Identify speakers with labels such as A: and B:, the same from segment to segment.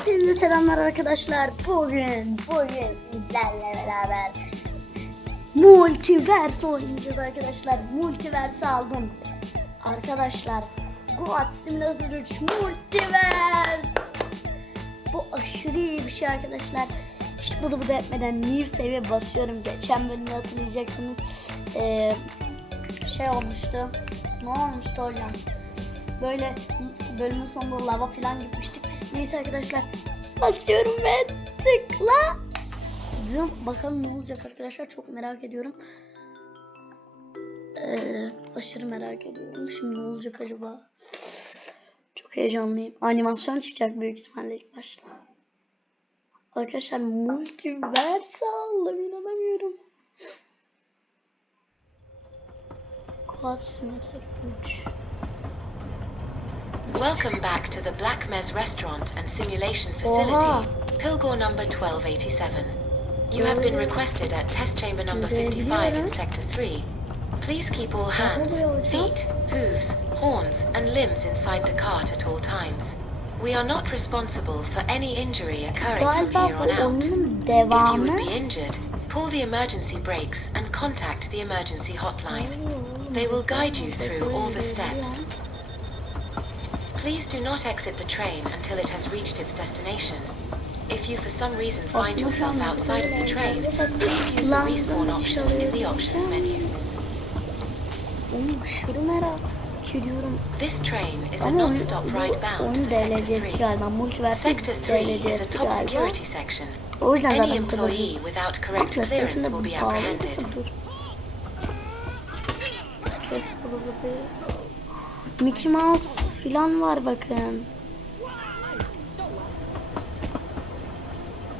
A: Hepinize selamlar arkadaşlar. Bugün, bugün sizlerle beraber Multiverse oynayacağız arkadaşlar. Multiverse aldım. Arkadaşlar, Goat Simulator 3 Multiverse. Bu aşırı iyi bir şey arkadaşlar. Hiç bıdı bıdı etmeden new seviye basıyorum. Geçen bölümü hatırlayacaksınız. Ee, şey olmuştu. Ne olmuştu hocam? Böyle bölümün sonunda lava falan gitmiştik. Neyse arkadaşlar basıyorum ve tıkla. Zım bakalım ne olacak arkadaşlar çok merak ediyorum. Ee, aşırı merak ediyorum. Şimdi ne olacak acaba? Çok heyecanlıyım. Animasyon çıkacak büyük ihtimalle ilk başta. Arkadaşlar multiverse aldım inanamıyorum. Quad Simulator 3.
B: Welcome back to the Black Mez restaurant and simulation
A: Oha.
B: facility, Pilgor number 1287. You have been requested at test chamber number 55 in sector 3. Please keep all hands, feet, hooves, horns, and limbs inside the cart at all times. We are not responsible for any injury occurring from here on out. If you would be injured, pull the emergency brakes and contact the emergency hotline. They will guide you through all the steps. Please do not exit the train until it has reached its destination. If you for some reason find yourself outside of the train, please use the respawn option in the options menu.
A: Oğlum aşırı merak ediyorum.
B: This train is a non-stop ride bound to Sector
A: DLC'si
B: 3.
A: galiba.
B: Sector 3 is a top
A: galiba.
B: security section.
A: O yüzden
B: Any
A: zaten bu kadar
B: employee without correct clearance will be apprehended.
A: Kes bunu bunu. Mickey Mouse filan var bakın.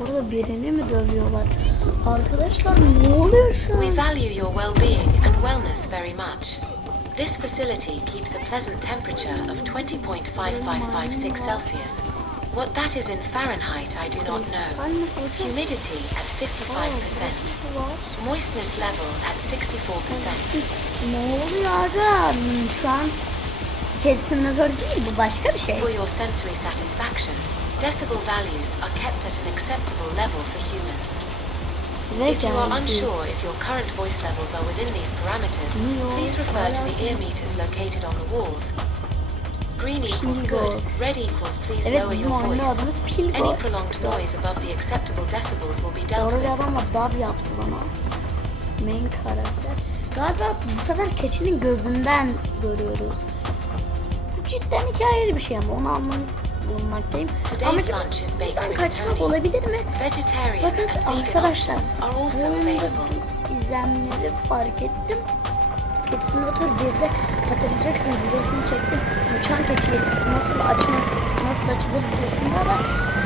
A: Burada birini mi dövüyorlar? Arkadaşlar ne oluyor şu
B: We value your well-being and wellness very much. This facility keeps a pleasant temperature of 20.5556 Celsius. What that is in Fahrenheit, I do not know.
A: Kristal mi hocam?
B: Humidity at 55%. Moistness level at 64%.
A: Ne oluyor aga? Şu an kesinlikle değil bu başka bir şey.
B: For your sensory satisfaction, decibel values are kept at an acceptable level for humans. If you are unsure if your current voice levels are within these parameters, please refer to the ear meters located on the walls. Green equals good, red equals please lower your voice. Any prolonged noise above the acceptable decibels will be dealt
A: Doğru bir
B: with.
A: adamla dub yaptı bana. Main karakter. Galiba bu sefer keçinin gözünden görüyoruz. Cidden hikayeli bir şey ama onu anlamak bulunmaktayım. Amacım kaçmak olabilir mi? Fakat arkadaşlar bu
B: also
A: oyunda
B: available.
A: bir izlemleri fark ettim. Keçi Simulator 1'de hatırlayacaksınız videosunu çektim. Uçan keçiyi nasıl açmak, nasıl açılır videosunda da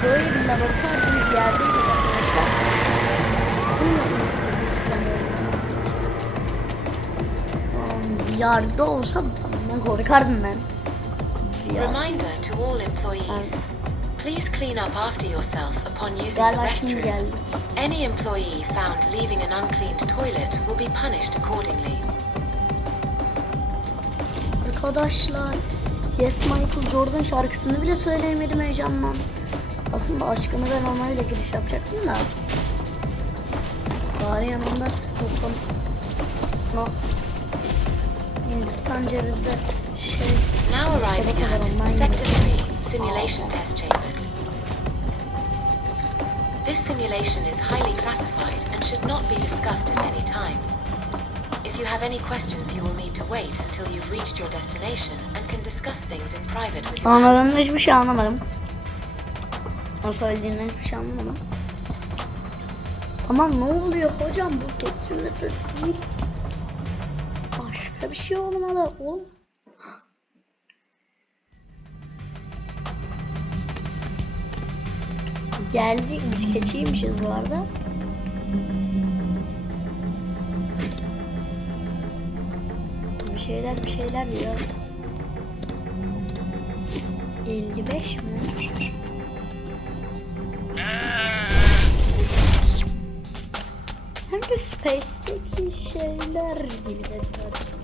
A: böyle bir laboratuvar gibi bir yerdeydik arkadaşlar. Bununla ilgili Yarda olsa bundan korkardım ben. VR.
B: Reminder to all employees.
A: Evet.
B: Please clean up after yourself upon using the
A: Galiba şimdi
B: restroom. Any employee found leaving an uncleaned toilet will be punished accordingly.
A: Arkadaşlar Yes Michael Jordan şarkısını bile söyleyemedim heyecandan. Aslında aşkını ben öyle giriş yapacaktım da. Bari yanında toplam. No. Hindistan cevizde.
B: Now arriving at Sector
A: gibi.
B: 3 Simulation Test Chambers. This simulation is highly classified and should not be discussed at any time. If you have any questions, you will need to wait until you've reached your destination and can discuss things in private with your
A: Anladığımda hiçbir şey anlamadım. O söylediğinden hiçbir şey anlamadım. Tamam ne oluyor hocam bu kesinlikle değil. Başka bir şey olmalı oğlum. Geldik biz keçiymişiz bu arada. Bir şeyler bir şeyler diyor. 55 mi? Sanki Space'teki şeyler gibi dediler. Ha?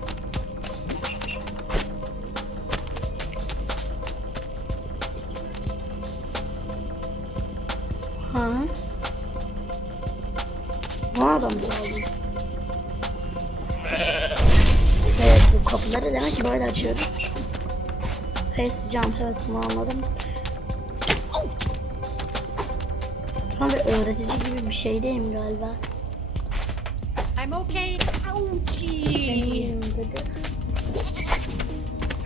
A: Açıyoruz. Space jump evet bunu anladım. Şu an bir öğretici gibi bir şeydeyim galiba.
C: I'm okay. Ouchie.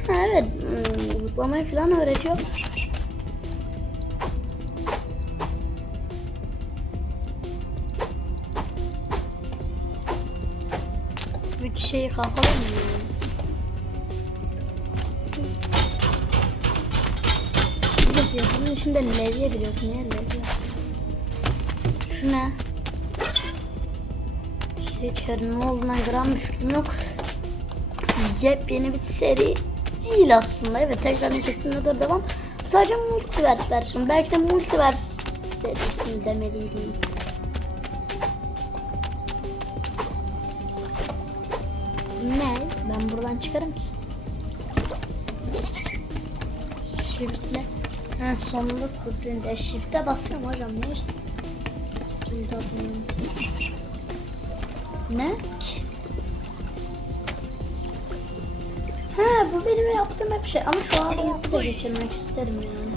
A: Ha, evet hmm, zıplamayı falan öğretiyor. Üç şeyi kapalı mı? İçinde levye biliyorsun. Niye levye? Şu ne? Hiç ne olduğundan gram bir fikrim yok. Yepyeni bir seri değil aslında. Evet tekrar kesinlikle doğru devam. Sadece multiverse versiyonu. Belki de multiverse serisi demeliydim. Ne? Ben buradan çıkarım ki. Shift'le. Ha sonunda sprint. E, shift'e basıyorum hocam. Ne? Sprint atmıyorum. Ne? Ha bu benim yaptığım hep şey ama şu an hızlı da geçirmek isterim yani.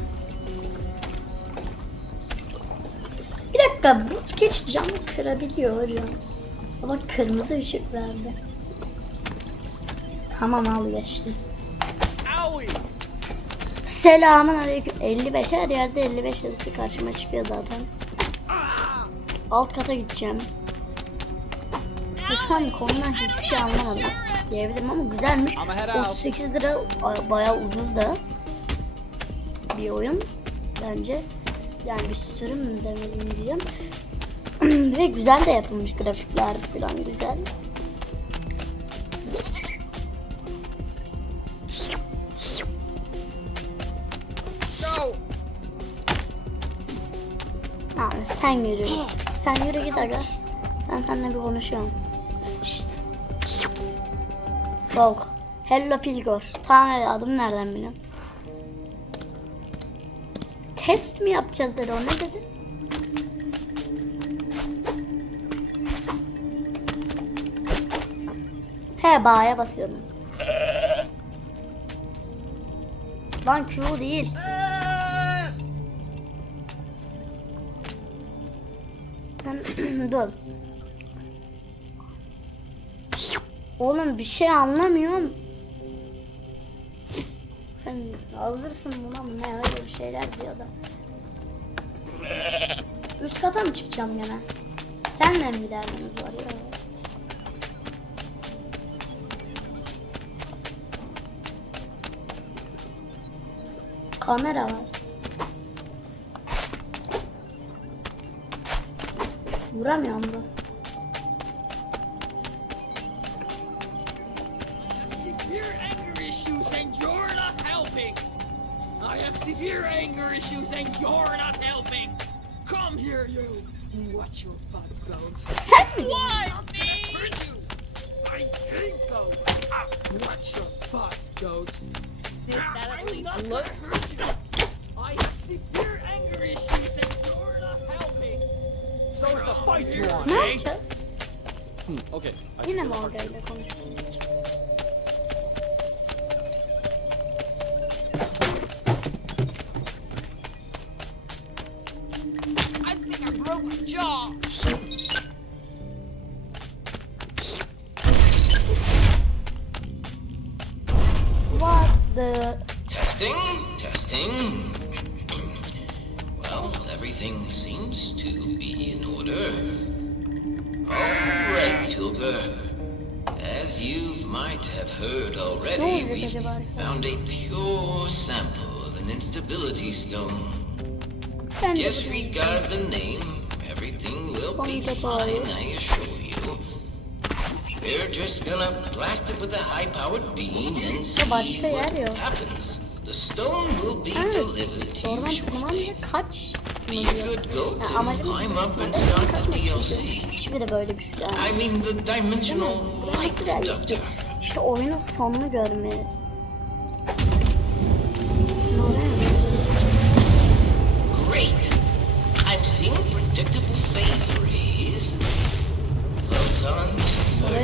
A: Bir dakika bu geç camı kırabiliyor hocam. Ama kırmızı ışık verdi. Tamam al geçtim. Selamun aleyküm. 55 her yerde 55 yazısı karşıma çıkıyor zaten. Alt kata gideceğim. Şu an konudan hiçbir şey anlamadım. Diyebilirim ama güzelmiş.
C: Ama herhalde-
A: 38 lira bayağı ucuz da bir oyun bence. Yani bir sürüm demeliyim diyeceğim. Ve güzel de yapılmış grafikler falan güzel. Sen yürü. Sen yürü git aga. Ben seninle bir konuşuyorum. Şşt. Bok. Hello Pilgor. Tamam evladım nereden biliyorsun? Test mi yapacağız dedi o ne dedi? He bağ'a basıyorum. Lan Q değil. Oğlum bir şey anlamıyorum. Sen hazırsın buna mı ne öyle bir şeyler diyor da. Üst kata mı çıkacağım gene? Senle mi derdiniz var ya? Kamera var. Vuramıyorum da. Ne yapacağız?
C: Hmm, okay.
A: Yine mi Olga ile?
D: Disregard the name. Everything will be fine, I assure you. We're just gonna blast it with a high-powered beam and see what happens. The stone will be delivered to you shortly.
A: kaç
D: Be a good goat
A: Ya,
D: and climb up and start the DLC.
A: böyle bir şey.
D: I mean the dimensional light conductor.
A: İşte oyunun sonunu görmeye.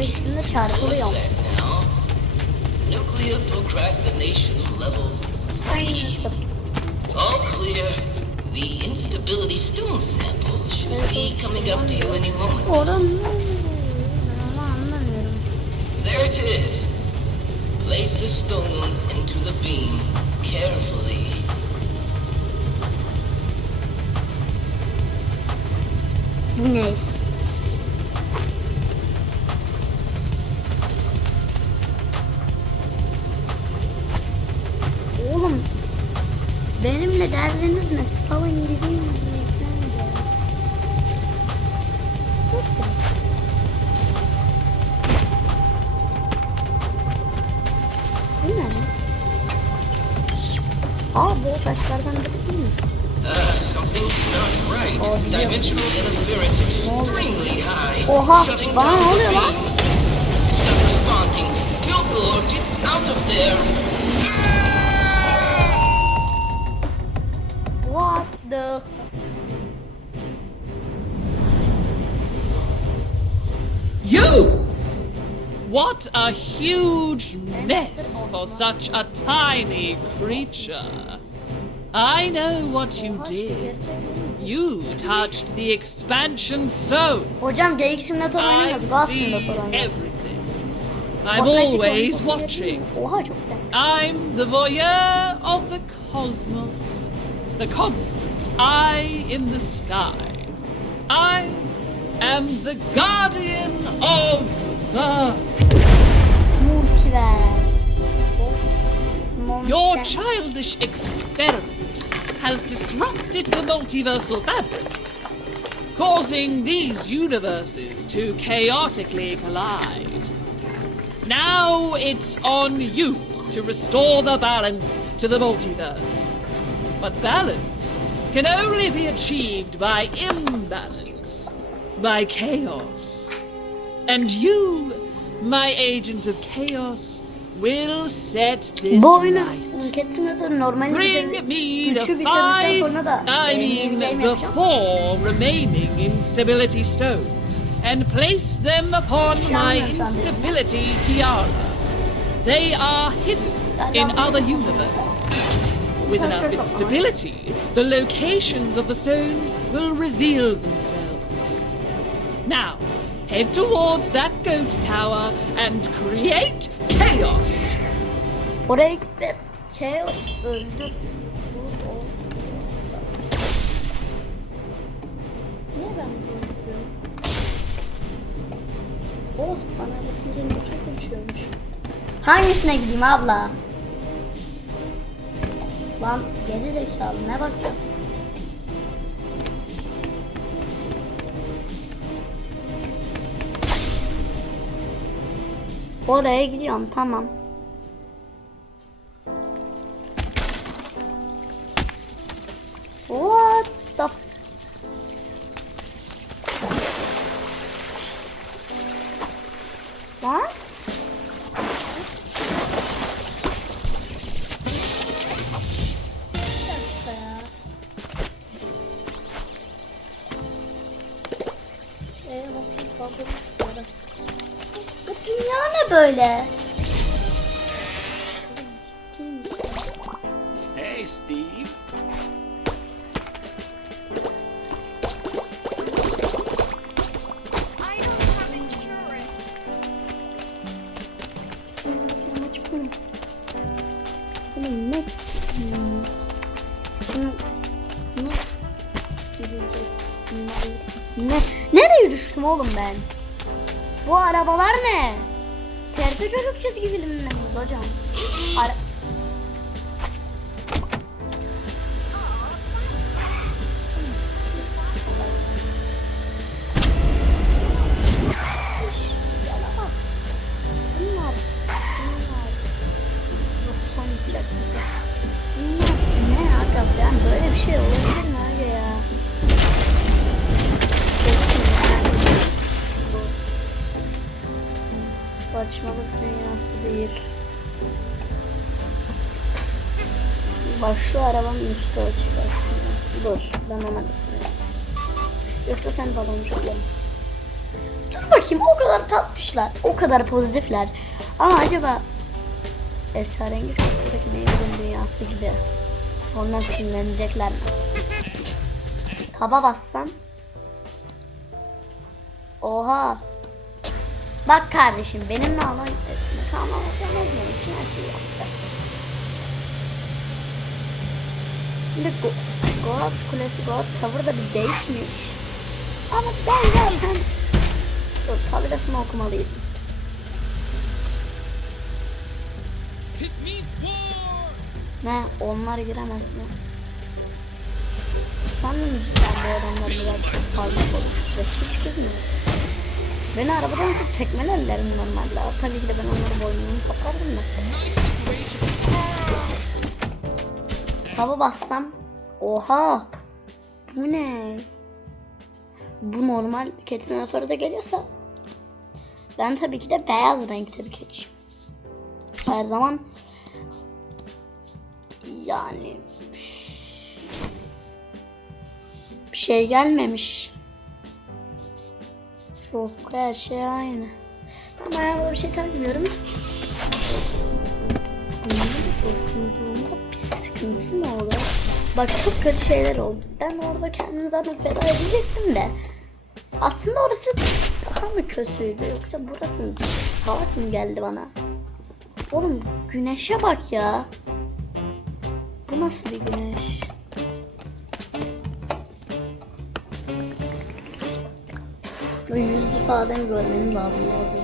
A: üstünde çarpılıyor.
D: Nuclear procrastination level three. All clear. The instability stone sample should be coming up to you any moment. There it is. Place the stone into the beam carefully.
E: Nice. Huge mess for such a tiny creature. I know what you did. You touched the expansion stone.
A: Hocam geyik simülatör.
E: I'm always watching. I'm the voyeur of the cosmos, the constant eye in the sky. I am the guardian of the. Your childish experiment has disrupted the multiversal fabric, causing these universes to chaotically collide. Now it's on you to restore the balance to the multiverse. But balance can only be achieved by imbalance, by chaos. And you, my agent of chaos, will set this
A: Bu oyunu
E: right. Bring me the
A: Üçü bitirdikten sonra
E: five, I mean
A: game
E: the
A: yapacağım.
E: four remaining instability stones, and place them upon my instability tiara. They are hidden in other universes. With
A: Taşları
E: enough
A: toplamak.
E: instability, the locations of the stones will reveal themselves. Now, head towards that goat tower and create chaos.
A: Oraya gitti. Chaos öldü. Niye ben bana basınca ne çok uçuyormuş. Hangisine gideyim abla? Lan geri zekalı ne bakıyor? Oraya gidiyorum tamam. Oğlum ben? Bu arabalar ne? TRT çocuk çizgi filminden mi hocam? Ara değil. Bak şu arabanın üstü açık aslında. Dur ben ona gitmeyiz. Yoksa sen baloncuklama. Dur bakayım o kadar tatmışlar. O kadar pozitifler. Ama acaba esrarengiz kızılık meyvenin dünyası gibi sonra sinirlenecekler mi? Taba bassam. Oha. Bak kardeşim benimle alay etme. Tamam olmam için her şeyi yaptı. Şimdi Go- Goat Kulesi Goat Tower da bir değişmiş. Ama ben zaten Dur tabelasını okumalıyım. Ne onlar giremez mi? Sen mi cidden bu adamlar biraz fazla bozuk hiç kızmıyor. Beni arabadan atıp tekmelerlerim normalde. Tabii ki de ben onları boynunu sapardım da. Hava bassam. Oha. Bu ne? Bu normal cat simülatörde geliyorsa. Ben tabii ki de beyaz renkte bir keçiyim. Her zaman yani bir şey gelmemiş. Çok her şey aynı. Ama ben bir şey takmıyorum. Dokunduğumda bir sıkıntısı mı oldu? Bak çok kötü şeyler oldu. Ben orada kendimi zaten feda edecektim de. Aslında orası daha mı kötüydü yoksa burası mı? Salak mı geldi bana? Oğlum güneşe bak ya. Bu nasıl bir güneş? Bu yüz ifademi görmeniz lazım lazım.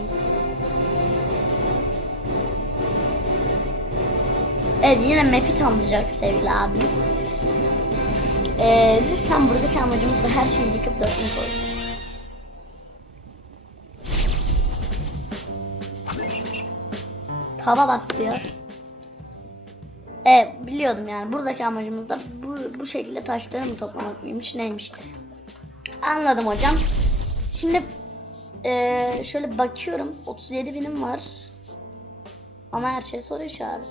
A: Evet yine map'i tanıtacak sevgili abimiz. Ee, lütfen buradaki amacımız da her şeyi yıkıp dökmek olsun. Tava bas diyor. Evet biliyordum yani buradaki amacımız da bu, bu şekilde taşları mı toplamak mıymış neymiş. Anladım hocam. Şimdi ee, şöyle bakıyorum 37 binim var. Ama her şey soru işareti.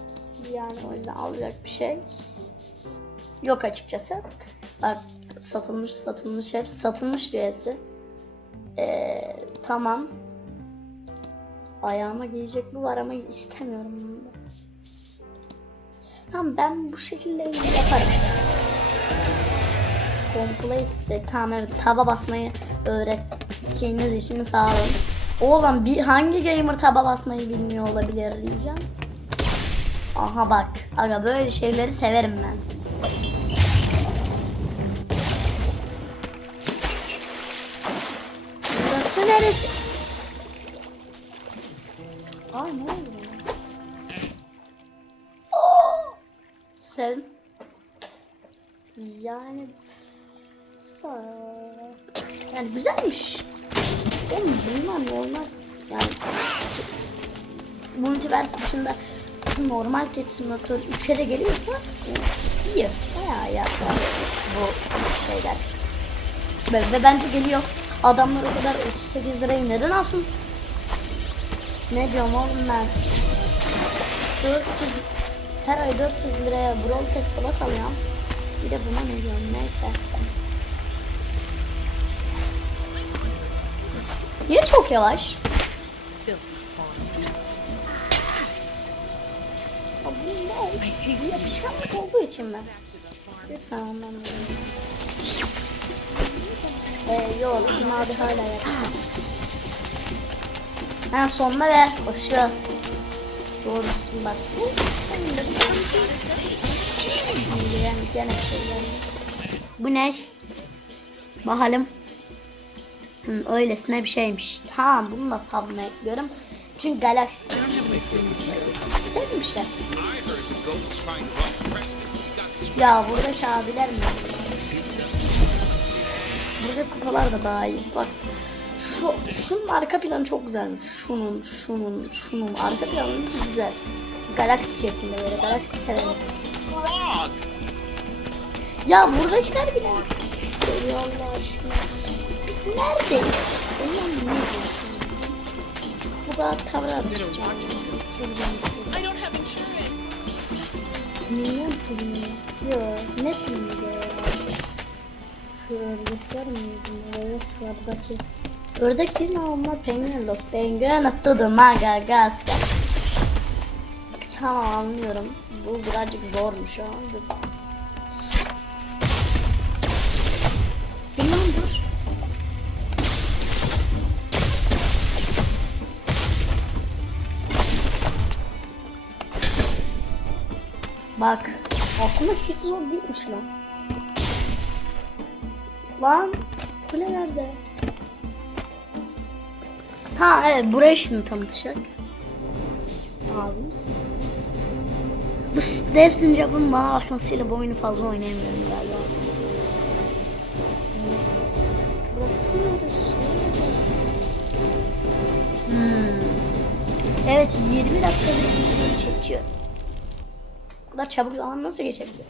A: Yani o yüzden alacak bir şey yok açıkçası. Bak satılmış satılmış hep satılmış diyor hepsi. Ee, tamam. Ayağıma giyecek bu var ama istemiyorum bunu da. Tamam ben bu şekilde yaparım. Complete de tamam evet taba basmayı öğrettiğiniz için sağ olun. Oğlum bir hangi gamer taba basmayı bilmiyor olabilir diyeceğim. Aha bak. Aga böyle şeyleri severim ben. Burası neresi? Aa ne oldu? Oo! Sevdim. Yani Sa yani güzelmiş. Oğlum bunlar normal yani multiverse dışında şu normal cat simulator 3'e de geliyorsa iyi. Bayağı ya bu şeyler. Ve, ve bence geliyor. Adamlar o kadar 38 lirayı neden alsın? Ne diyorum oğlum ben? 400 her ay 400 liraya Brawl Pass Plus alıyorum. Bir de buna ne diyorum neyse. Niye çok yavaş? Yapışkanlık olduğu için mi? Lütfen ondan dolayı. Ee, yok, bizim abi hala yapışkan. Ha sonuna ver, bak. Yani gene şey geldi. Bu ne? Bakalım. Hı, öylesine bir şeymiş. Tamam bunu da favma ekliyorum. Çünkü Galaxy sevmişler. Ya buradaki abiler mi? Burada kupalar da daha iyi. Bak şu şunun arka planı çok güzelmiş. Şunun, şunun, şunun arka planı güzel. Galaksi şeklinde böyle. Galaksi severim. Ya buradakiler bile. Allah aşkına. Biz neredeyiz? Ulan ne diyorsun? Bu
E: don't have insurance.
A: Minyon filmi. Yok, ne filmi be? Şu ördekler miydi? Evet, sıradaki. Ördek değil mi onlar? Penguin Los Penguin to the Madagascar. Tamam anlıyorum. Bu birazcık zormuş ha. Bak. Aslında hiç zor değilmiş lan. Lan. Kule nerede? Ha evet buraya şimdi tanıtacak. Abimiz. Bu Steve Sincap'ın bana bakmasıyla bu oyunu fazla oynayamıyorum galiba. Burası neresi? Hmm. Evet 20 dakika bir video çekiyor. Kadar çabuk zaman nasıl geçebiliyor?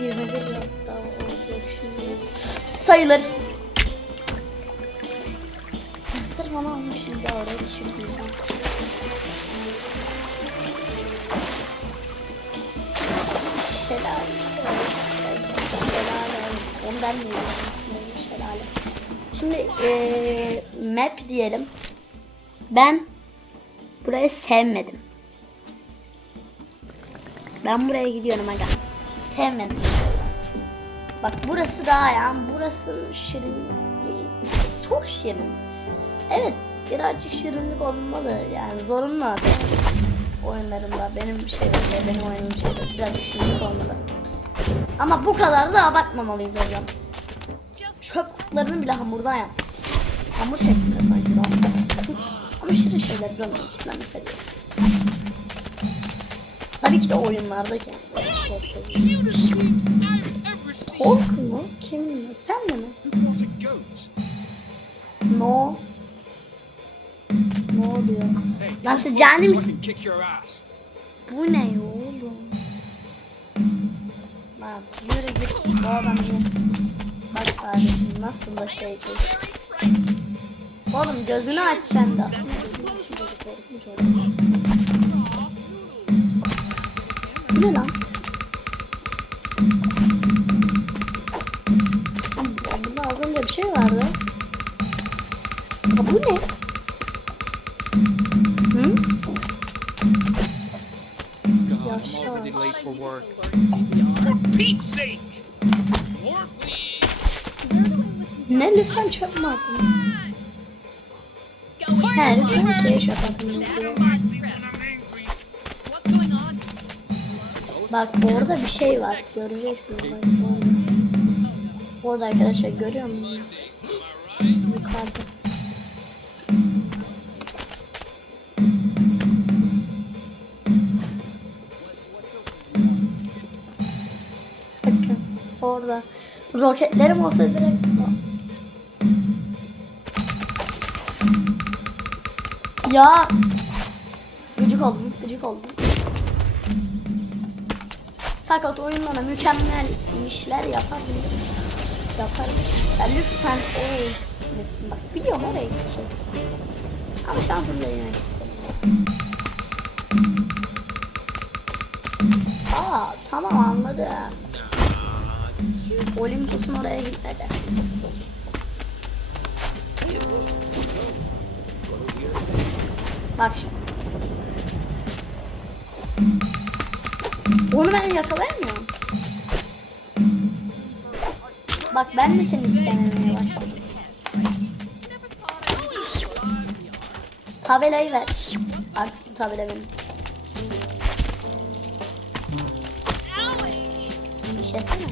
A: 21 dakika oldu şimdi. Sayılır. Sırf onu almışım da oraya düşürmeyeceğim. Şelale. Şelale. Şelale. Şimdi eee map diyelim. Ben burayı sevmedim. Ben buraya gidiyorum aga. Sevmedim. Bak burası daha ya. Burası şirin değil. Çok şirin. Evet birazcık şirinlik olmalı. Yani zorunlu abi. Oyunlarımda benim şeylerimde benim oyunum şeyde birazcık şirinlik olmalı. Ama bu kadar da abartmamalıyız hocam. Çöp kutularını bile hamurdan yap. Hamur şeklinde sanki daha. Ama şirin şeyler ben ben seviyorum. De oyunlardaki. Hulk mu? Kim mi? Sen mi?
F: Goat?
A: No. Ne oluyor?
F: Hey,
A: Lan
F: come
A: siz
F: closer
A: cani
F: so I
A: misin?
F: can kick your ass.
A: Bu ne oğlum? Lan yürü git bu adam yine. Bak kardeşim nasıl da şey değil. Oğlum gözünü aç sen de. Aslında Bu ne lan? Bunda az önce bir şey vardı. Ya bu ne? Hı? Ne lütfen çöp mü atın? He lütfen şey çöp atın Bak orada bir şey var. Göreceksiniz bak orada. Orada arkadaşlar görüyor musunuz? Yukarıda. Bakın orada. Roketlerim olsa direkt Ya gıcık oldum, gıcık oldum. Fakat oyunlara mükemmel işler mıyım? Yaparım. Ya lütfen oraya gitmesin. Bak biliyorum oraya gidecek. Ama şansım denemek istedim. Aa tamam anladım. Olympus'un oraya gitmedi. Bak şimdi. Onu ben yakalayamıyorum. Bak ben de seni istememeye başladım. Tabelayı ver. Artık bu tabela benim. İşlesene.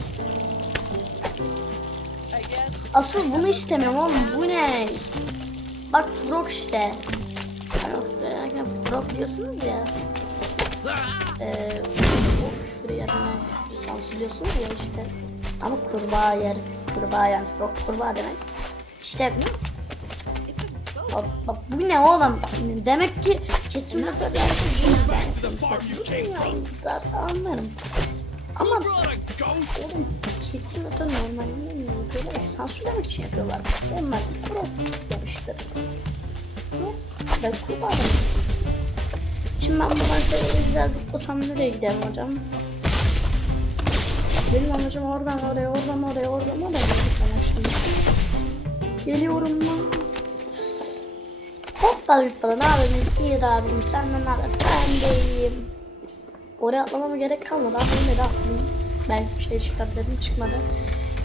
A: Asıl bunu istemiyorum oğlum. Bu ne? Bak frog işte. Frog diyorsunuz ya. Eee yerine sansürlüyorsunuz ya işte. Ama kurbağa yer. Kurbağa yani kurbağa demek. İşte Bak, bak bu ne oğlum? Demek ki kesinlikle ben anlarım. Ama oğlum kesinlikle normalinde mi yapıyorlar? Sansürlemek için yapıyorlar. Onlar frog demiştir. Frog ve kurbağa demek. Şimdi ben buradan şöyle güzel zıplasam nereye giderim hocam? Benim amacım oradan oraya, oradan oraya, oradan oraya gitmek şimdi. Geliyorum lan. Hoppa zıpla ne yapayım? İyi abim senden haber? Ben de iyiyim. Oraya atlamama gerek kalmadı. Abi ne de atlayayım. Belki bir şey çıkabilirim çıkmadı.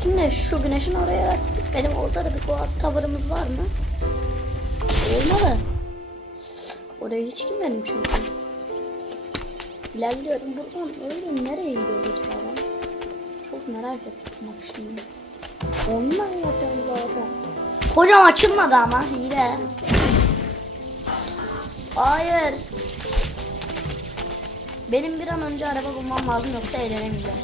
A: Şimdi şu güneşin oraya. Benim orada da bir Goat tavırımız var mı? Olmalı. Oraya hiç girmedim çünkü. İlerliyorum. Buradan öyle nereye gidiyor acaba? Çok merak ettim bak şimdi. Ondan yapıyorum zaten. Hocam açılmadı ama hile. Hayır. Benim bir an önce araba bulmam lazım yoksa eğlenemeyeceğim.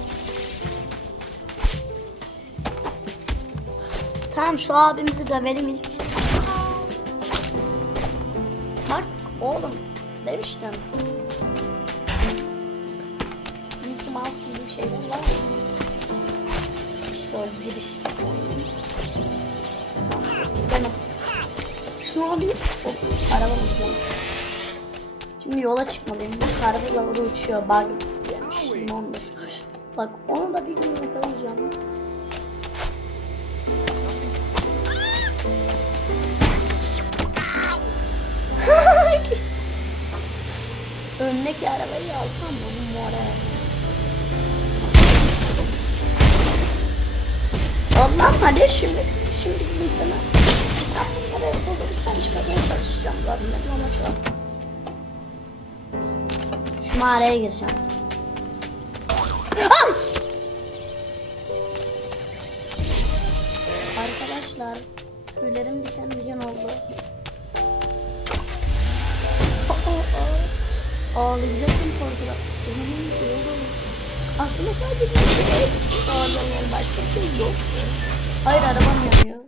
A: Tamam şu abimizi dövelim ilk. Bak oğlum demiştim. İşte. Benim. Şunu alayım. Hop, araba bulacağım. Şimdi yola çıkmalıyım. Bu karabı lavuru uçuyor. Bug. Şimdi ondur. Bak onu da bir gün yakalayacağım. Öndeki arabayı alsam mı? Bu mora. Ondan hadi şimdi şimdi gideyim sana. Tamam hadi pozitiften çıkarmaya çalışacağım. Zaten benim amaç o. Şu mağaraya gireceğim. Ay! Arkadaşlar tüylerim diken diken oldu. Aa, aa. Ağlayacaktım korkudan. Benim yolum. Aslında sadece bir şey ağlamıyorum. Başka bir şey yok. Hayır arabam yanıyor.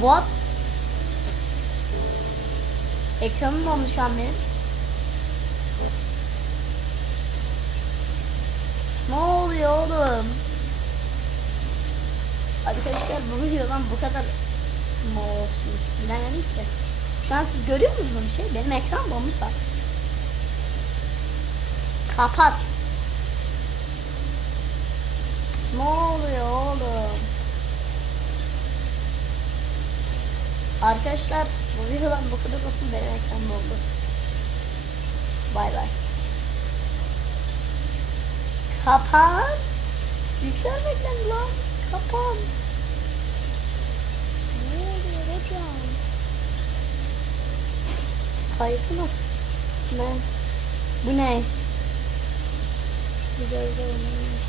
A: What? Ekranım şu an benim. Ne oluyor oğlum? Arkadaşlar bu videodan bu kadar mı olsun? Bilemedim ki. Şu an siz görüyor musunuz bir şey? Benim ekran bak. Kapat. Ne oluyor oğlum? Arkadaşlar bu videodan bu kadar olsun benim ekran dondu. Bay bay. Kapan. Yükselmekten lan. Kapan. Ne oluyor hocam? Kayıtı nasıl? Ne? Bu ne? Güzel olmamış.